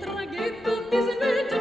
Traghetto, ti sei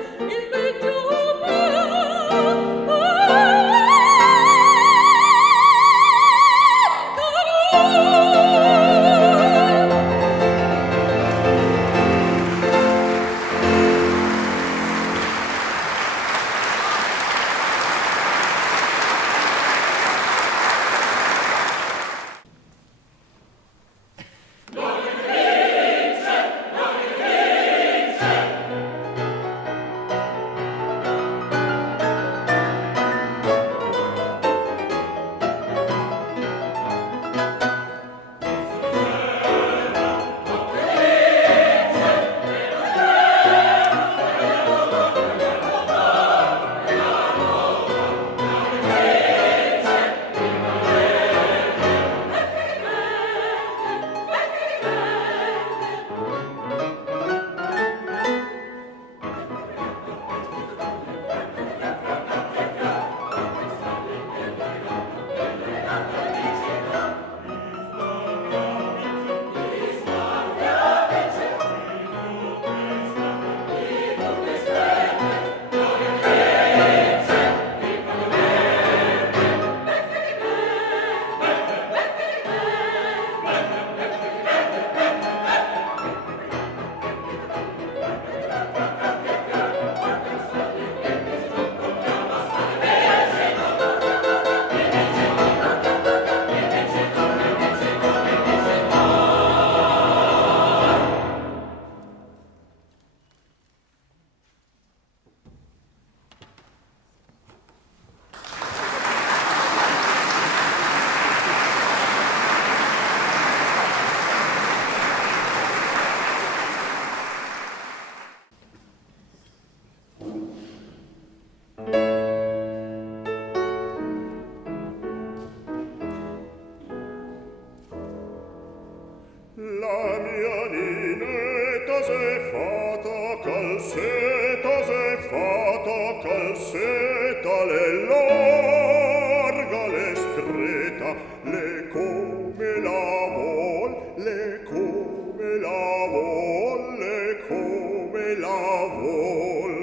calceta s'è fatta calceta, le larga, le stretta, le come la vuol, le come la vuol, le come la vuol.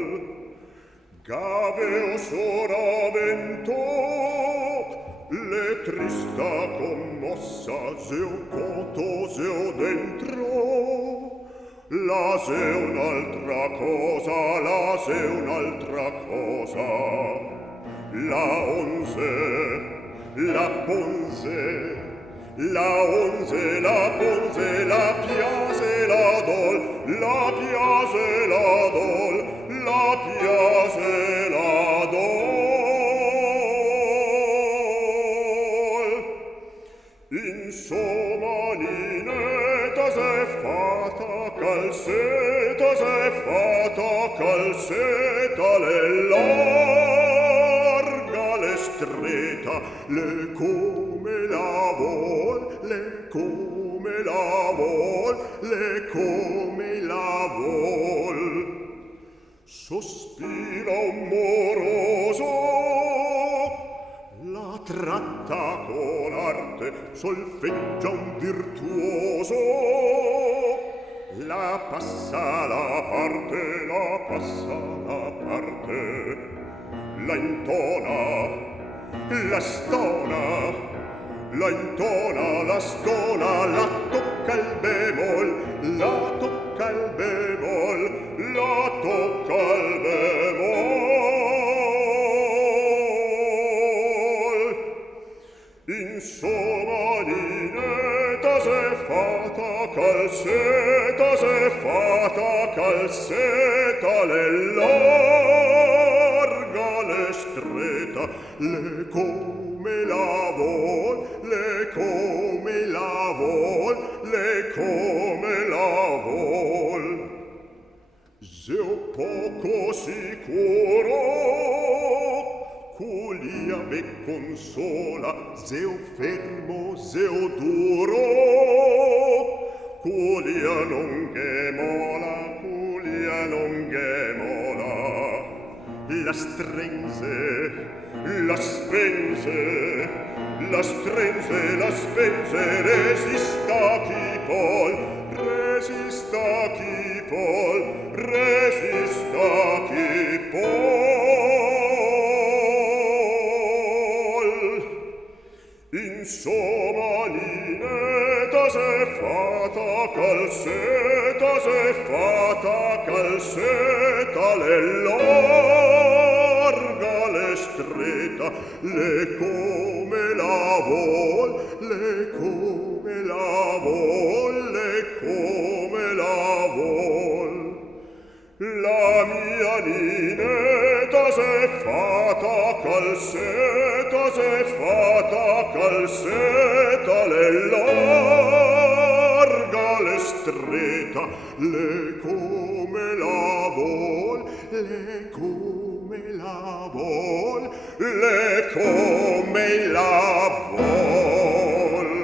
Gave o soravento, le trista commossa, zeo coto, zeo dentro. La se un'altra cosa, la se un'altra cosa. La onze, la ponze, la onze, la ponze, la piase, la dol, la piase, la dol, la piase, la dol. Insomma, ninetta s'è fatta calceta, s'è fatta calceta, le larga, le stretta, le come la vuol, le come la vuol, le come la vuol. Sospira amoroso, la tratta con arte, solfeggia un virtuoso, la passa la parte, la passa la parte, la intona, la stona, la intona, la stona, la tocca il bemol, la tocca il bemol, la tocca il bemol. Insomma, ninetta s'è fatta calceta, s'è fatta calceta, le larga, le stretta, le come la vuol, le come la vuol, le come la vuol. Zeo poco sicuro, culia me consola, zeo fermo, zeo duro, culia non che mola, culia non che mola. La strense, la spense, la strense, la spense, resista chi pol, resista chi pol, resista chi pol. Insomma, ninetta s'è fatta calceta, s'è fatta calceta, le larga, le stretta, le come la vuol, le come la vuol, le come la vuol. La mia ninetta s'è fatta calceta, s'è fatta calceta, le larga, le stretta, le come la vuol, le come la vuol, le come la vuol.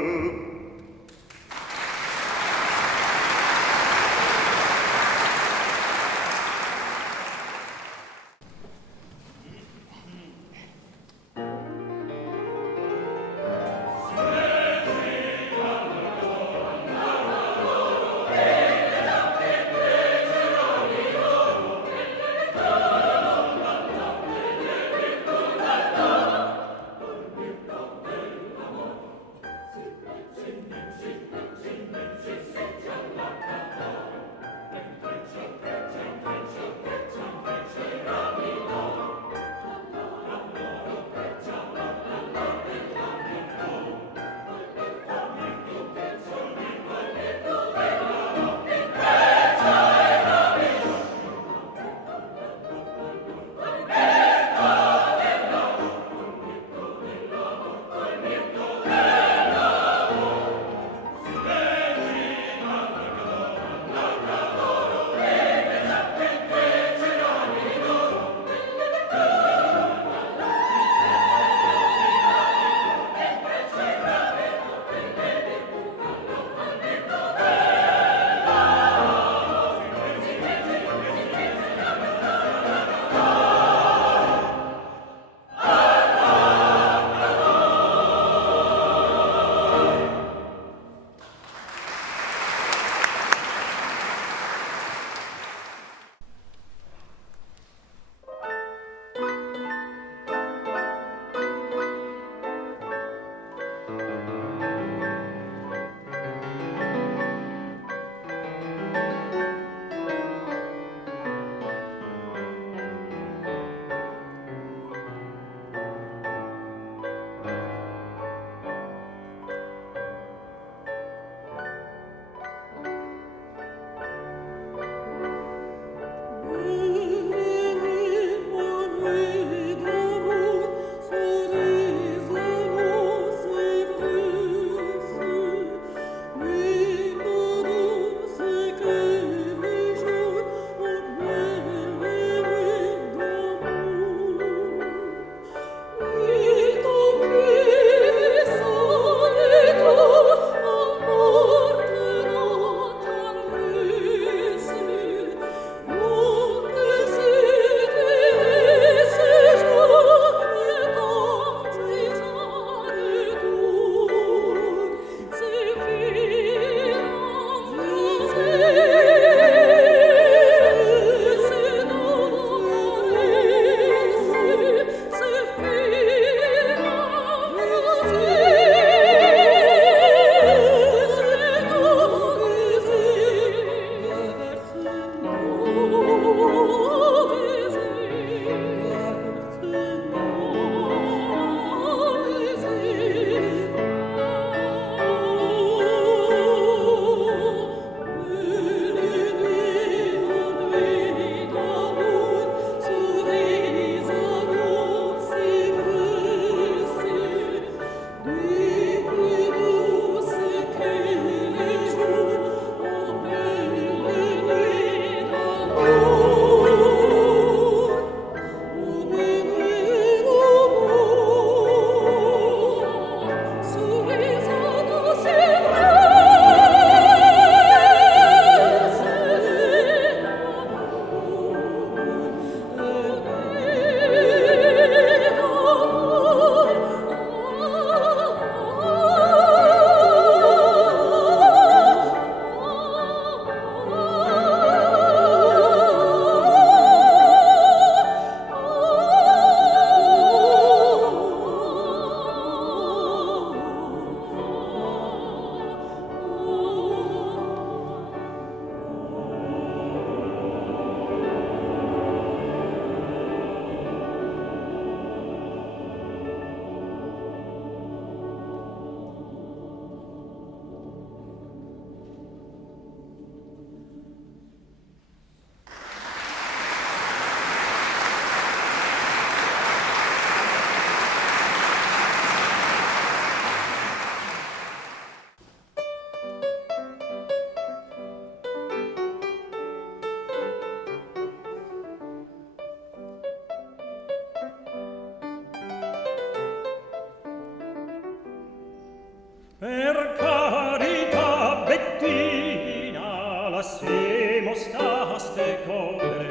se corre.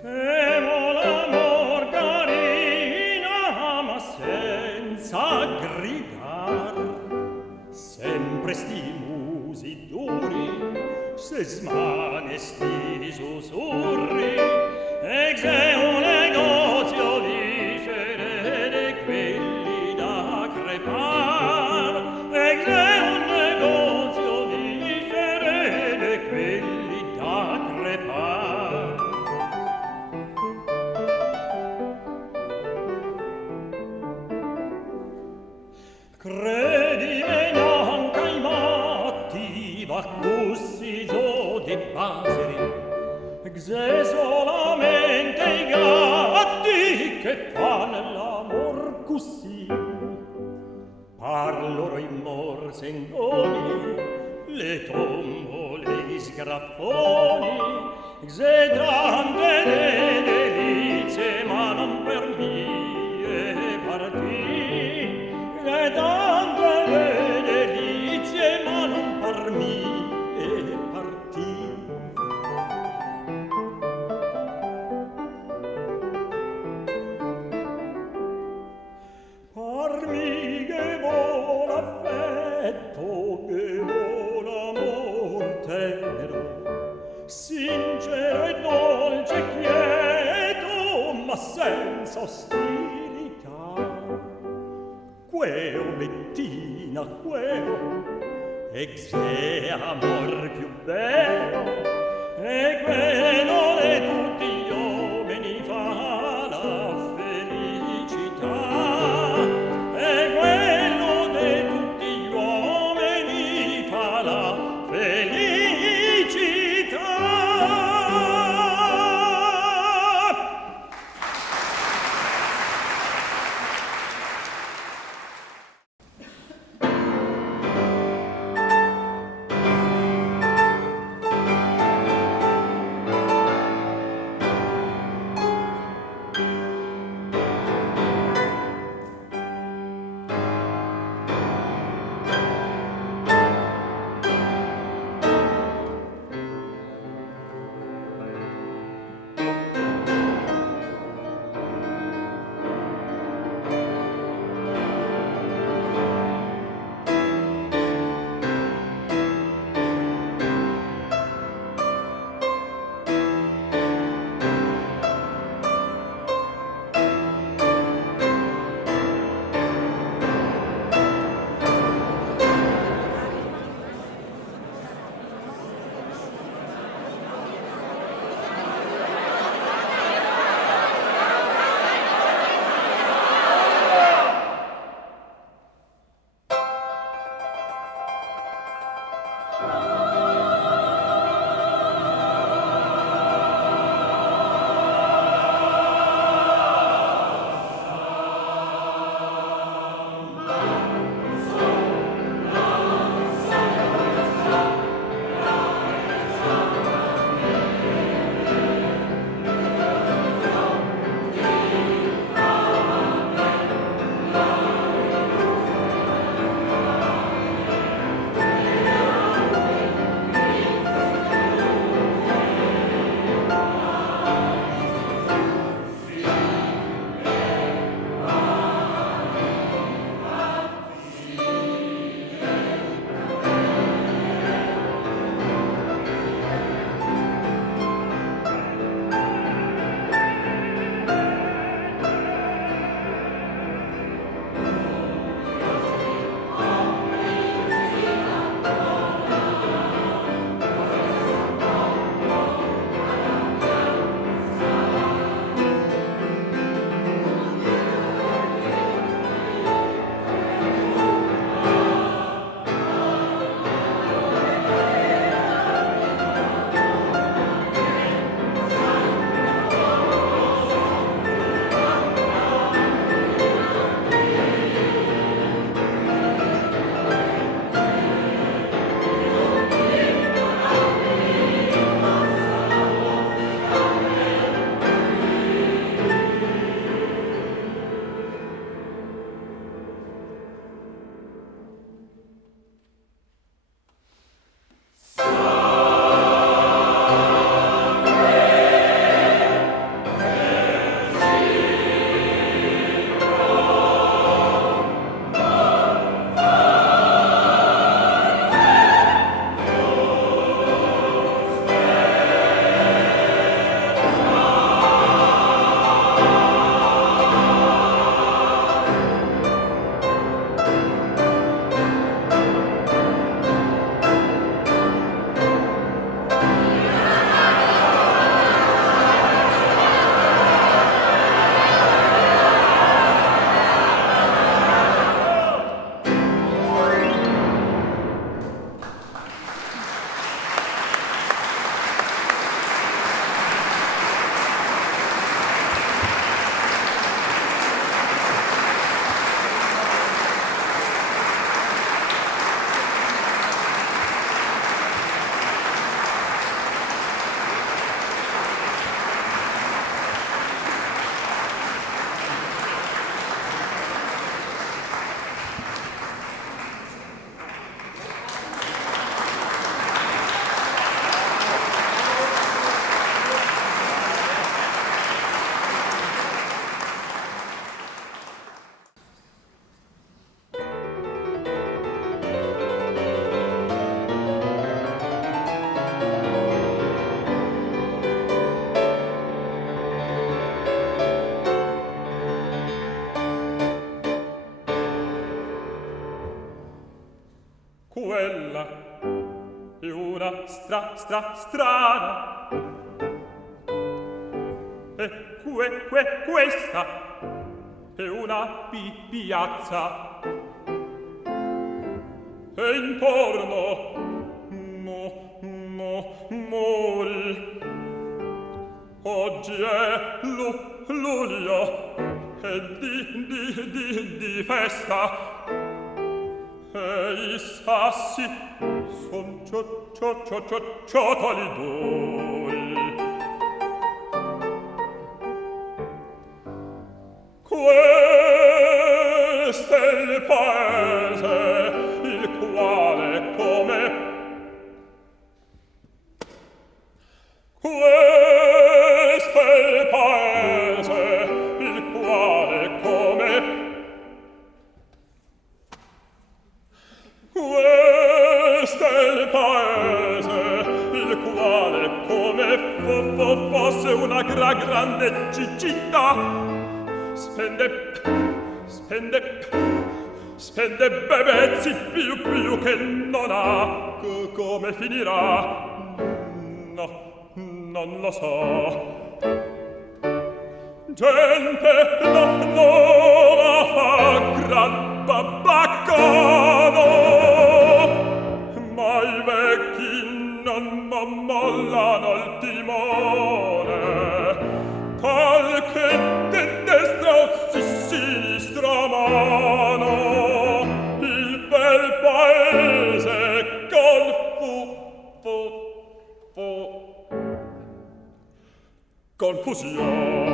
Femo l'amor carina, ma senza gridar. Sempre sti musi duri, se smane sti sussurri, ex è un negozio vicere de quelli da crepar, ex è un negozio vicere de quelli da crepar. Credime neanche ai matti, vacussi so de paseri, G'è solamente i gatti che fan l'amor così. Parloro in morsengoni, le tombole, gli sgraffoni, G'è tante le delizie, ma non per mie partì. G'è tante le delizie, ma non per mie partì. Parmi che vuol affetto, che vuol amor tenero, sincero e dolce e quieto, ma senza ostilità. Queo, Bettina, queo, ex è amor più bello, e quello de tutti gli uomini fa la felicità. E quello de tutti gli uomini fa la felicità. strada. E questa è una piazza. E intorno muri. Oggi è luglio e di festa. E i sassi son ciotoli d'ori. Questo è il paese, il quale come questo è il paese, il quale come questo è il paese, il quale come fosse una grande città spende bevezzi più che non ha. Come finirà? No, non lo so. Gente nuova fa gran baccano, ma i vecchi non mollano il timone. Qualche destra o sinistra mano, il bel paese col confusione.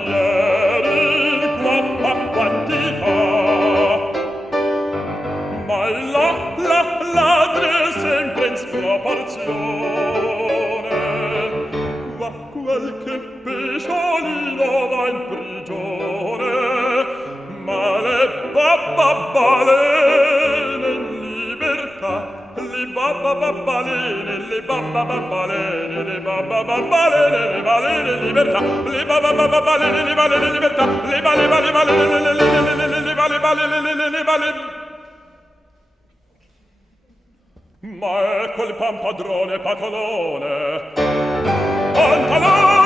Carabinieri qua quantità, ma la ladre sempre in sproporzione. Qualche pesciolino va in prigione, ma le babbalene in libertà, le babbalene, le babbalene, le babbalene, le balene in libertà, le babbalene, le balene in libertà, le balene, le balene. Ma ecco il padrone Patolone. Pantalone!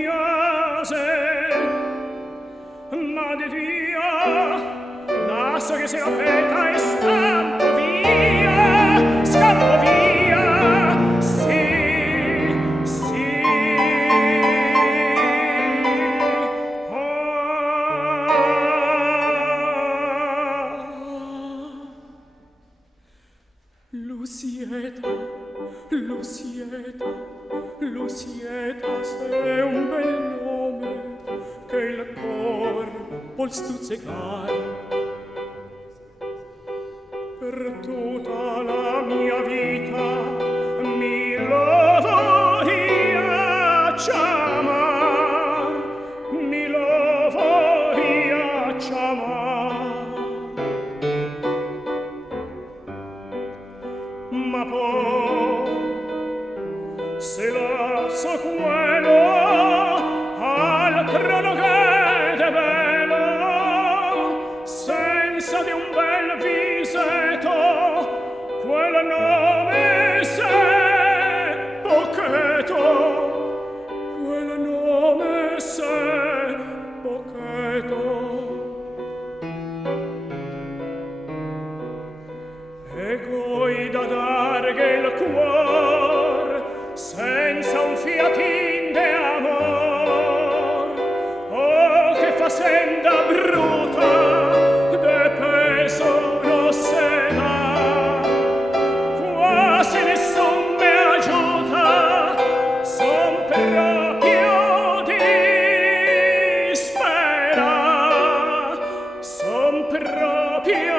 miase, ma di Dio lasso che sia peta e scampo via, scampo via, sì, sì. Lucieta, Lucieta, Lucieta, sei un bel nome che il cor vuol stuzzicar. Per tutta la mia vita mi lo voglio chiamar, mi lo voglio chiamar. Ma poi se lascio quello al trono che è bello, senza di un bel visetto, quel nome se pocchetto, quel nome se pocchetto. E coi da darghe il cuor senza un fiatin de amor, oh che fa senda bruta de peso non se dà, quasi nessun me aiuta, son proprio dispera, son proprio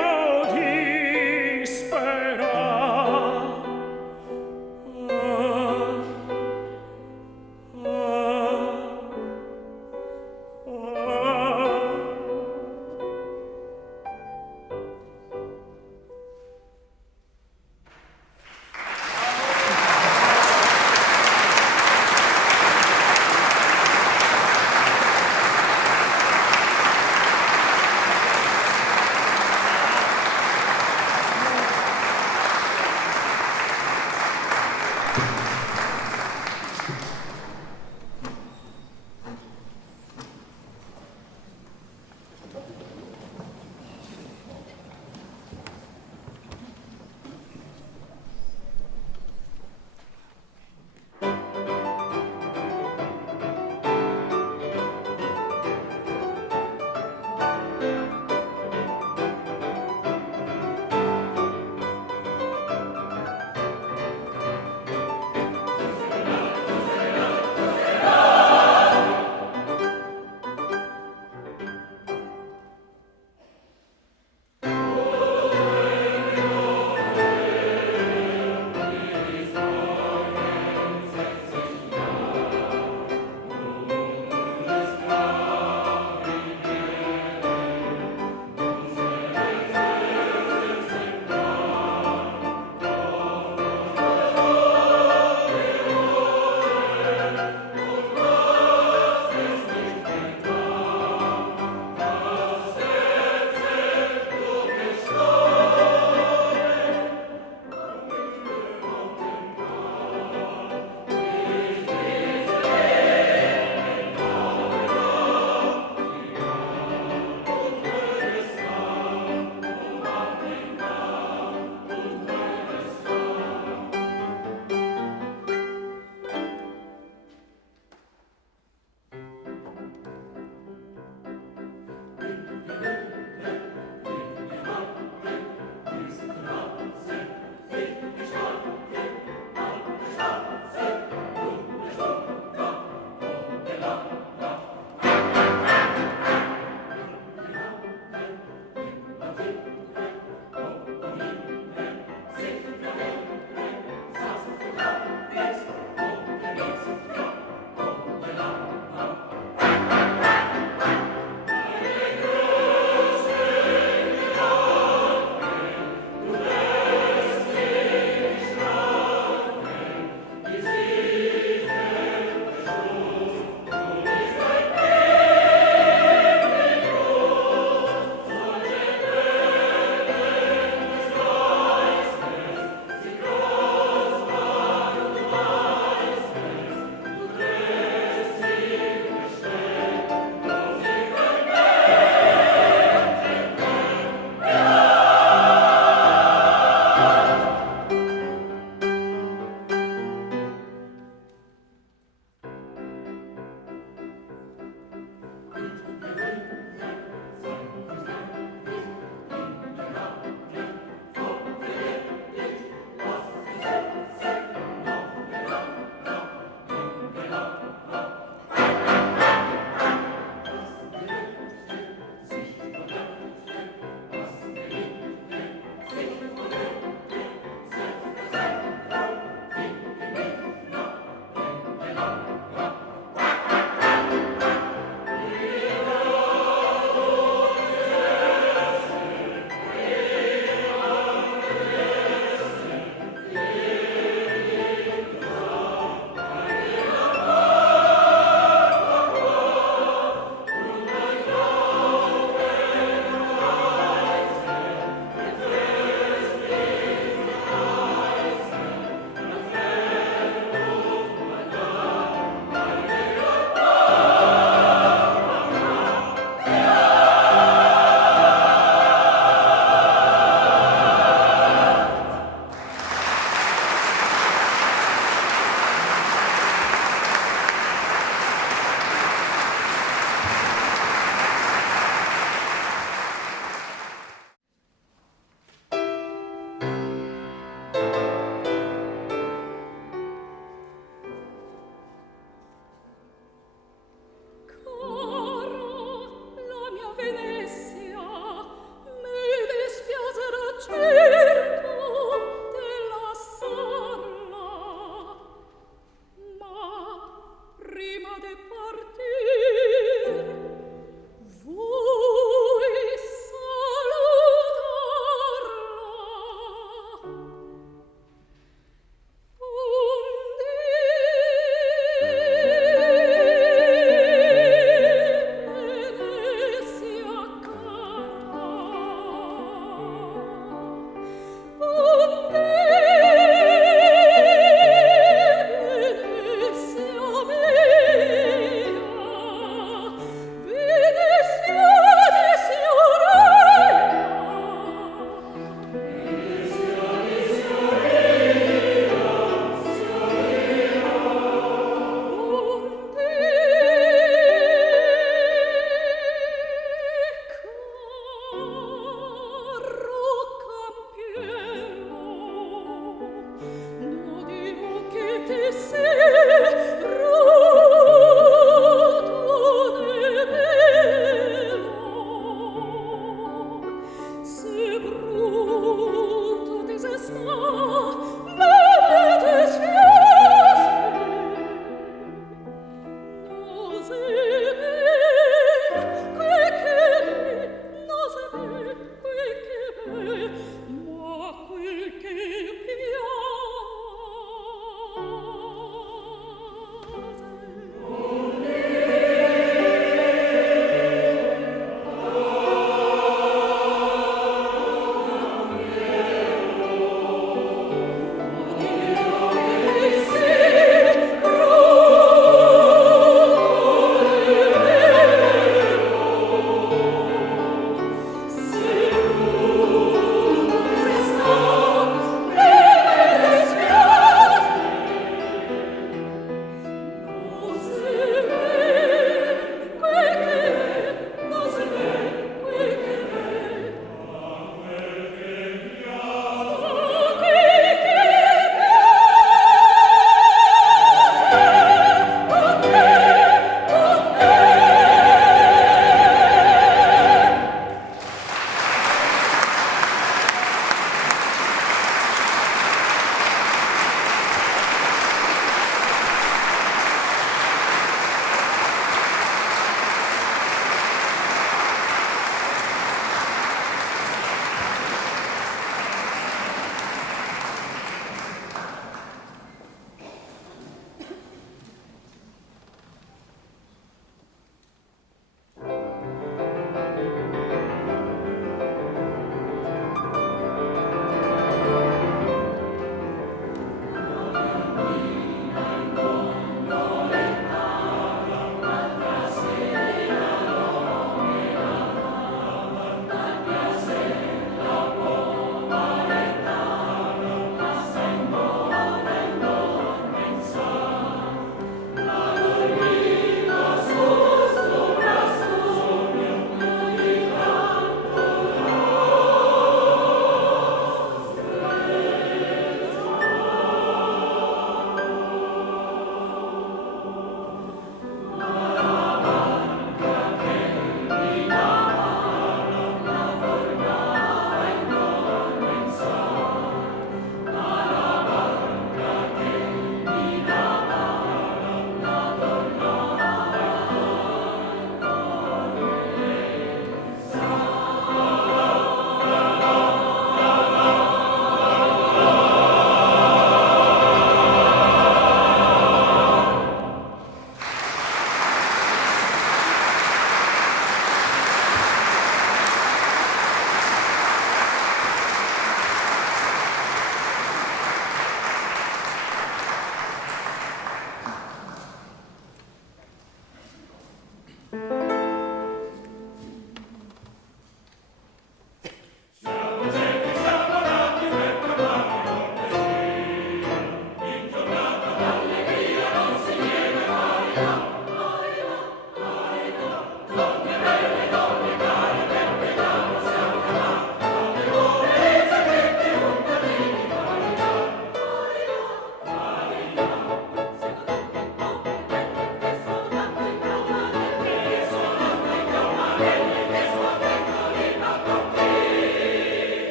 No se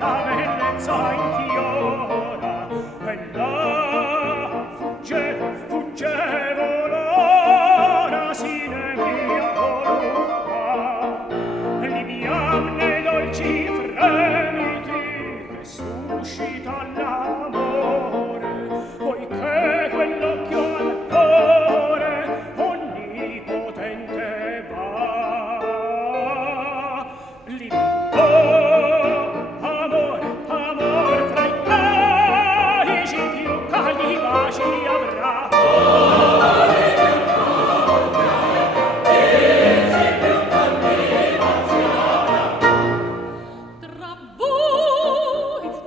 la bellezza infiora e là fuggevo l'ora sine mia volontà libiam nei dolci fremiti che suscita l'amore poiché quell'occhio al cuore onnipotente va amor fra i calici più caldi baci avrà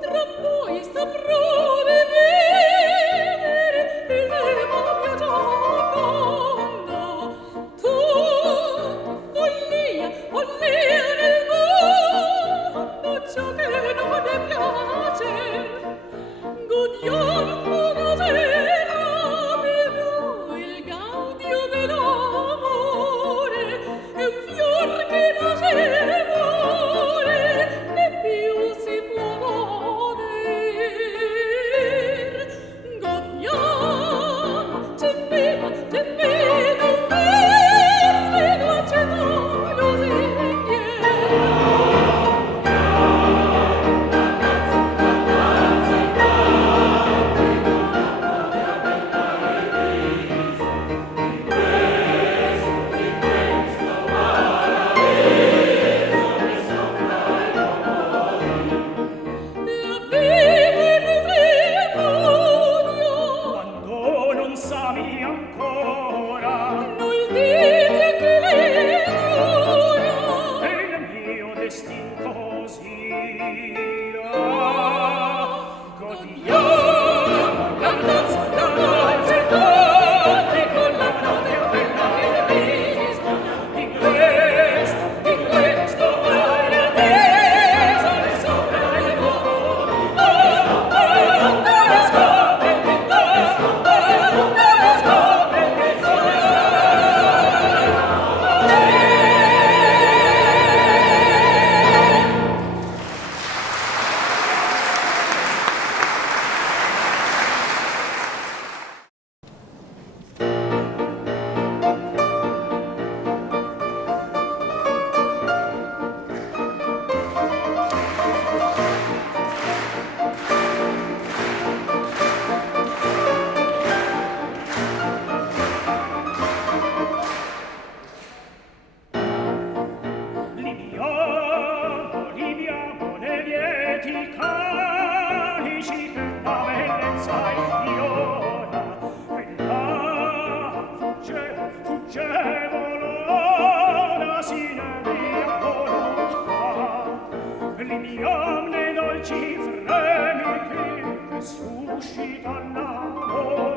tra voi saprò di vedere il tema mio giocondo tutta follia nel mondo ciò che non ne piace godiamo rapido il gaudio dell'amore è un fior che nasce muore e più si può goder godiamo c'è viva un verde dolce tono la vita nel demonio quando non sami ancora non dite che l'ignora è il mio destin così godiamo la danza notte con la notte bella e triste in questo paradiso sopra il mondo scopre libiamo nei lieti calici che la bellezza infiora e là fuggevo l'ora sine mia volontà libiam nei dolci fremiti che suscita l'amore